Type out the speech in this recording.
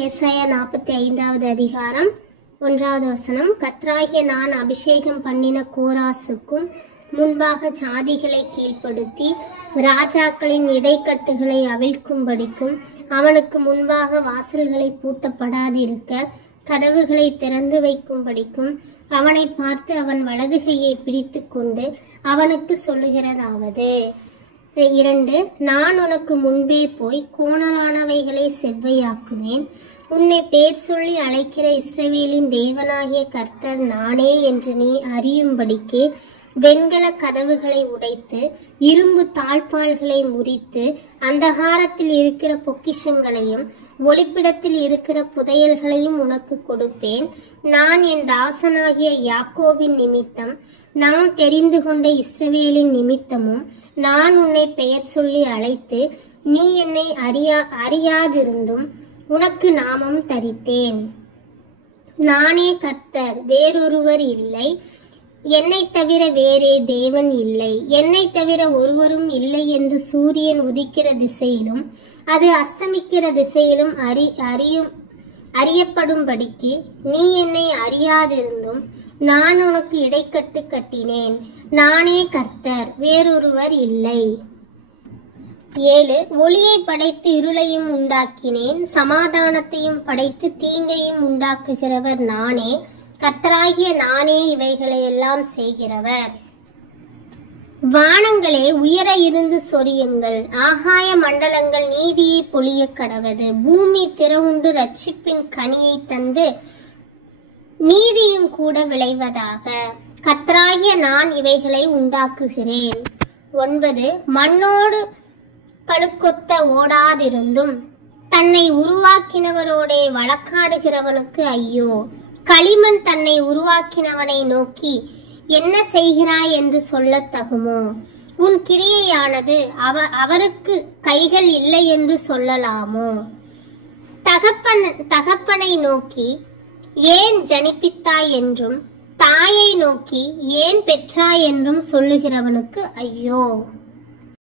ஏசாயா 45வது அதிகாரம் 1வது வசனம். கர்த்தராகிய நான் அபிஷேகம் பண்ணின கோராசுக்கும் முன்பாக சாதிகளை கீழ்ப்படுத்தி ராஜாக்களின் இடைக்கட்டுகளை அவிழ்க்கும்படிக்கும் அவனுக்கு முன்பாக வாசல்களை பூட்டப்படாதிருக்க கதவுகளை திறந்து வைக்கும்படிக்கும் அவனை பார்த்து அவன் வலதுகையை பிடித்து கொண்டு அவனுக்கு சொல்லுகிறதாவது. 2. நான் உனக்கு முன்பே போய் கோணலானவைகளை செவ்வையாக்குவேன். உன்னை பேர் சொல்லி அழைக்கிற இஸ்ரவேலின் தேவனாகிய கர்த்தர் நானே என்று நீ அறியும்படிக்கு வெண்கல கதவுகளை உடைத்து இரும்பு தாழ்பால்களை முறித்து அந்தகாரத்தில் இருக்கிற பொக்கிஷங்களையும் ஒளிப்பிடத்தில் இருக்கிற புதையல்களையும் உனக்கு கொடுப்பேன். நான் என் தாசனாகிய யாக்கோபின் நிமித்தம் நான் தெரிந்து கொண்ட இஸ்ரவேலின் நிமித்தமும் நான் உன்னை பெயர் சொல்லி அழைத்து நீ என்னை அறியாதிருந்தும் உனக்கு நாமம் தரித்தேன். நானே கர்த்தர், வேறொருவர் இல்லை. என்னை தவிர வேறே தேவன் இல்லை. என்னை தவிர ஒருவரும் இல்லை என்று சூரியன் உதிக்கிற திசையிலும் அது அஸ்தமிக்கிற திசையிலும் அறியப்படும்படிக்கு நீ என்னை அறியாதிருந்தும் நான் உனக்கு இடைக்கட்டு கட்டினேன். நானே கர்த்தர், வேறொருவர் இல்லை. 7. ஒளியை படைத்து இருளையும் உண்டாக்கினேன், சமாதானத்தையும் படைத்து தீங்கையும் உண்டாக்குகிறவர் நானே. கர்த்தராகிய நானே இவைகளை எல்லாம் செய்கிறவர். வானங்களே உயர இருந்து சொரியுங்கள், ஆகாய மண்டலங்கள் நீதியை பொழிய கடவது. பூமி திறவுண்டு ரட்சிப்பின் கனியை தந்து நீதியும் கூட விளைவதாக. கர்த்தராகிய நான் இவைகளை உண்டாக்குகிறேன். 9. மண்ணோடு கழுக்கொத்த ஓடாதிருந்தும் தன்னை உருவாக்கினவரோடே வழக்காடுகிறவனுக்கு ஐயோ. களிமண் தன்னை உருவாக்கினவனை நோக்கி என்ன செய்கிறாய் என்று சொல்லத் தகுமோ? உன் கிரியையானது அவருக்கு கைகள் இல்லை என்று சொல்லலாமோ? தகப்பனை நோக்கி ஏன் ஜனிப்பித்தாய் என்றும் தாயை நோக்கி ஏன் பெற்றாய் என்றும் சொல்லுகிறவனுக்கு ஐயோ.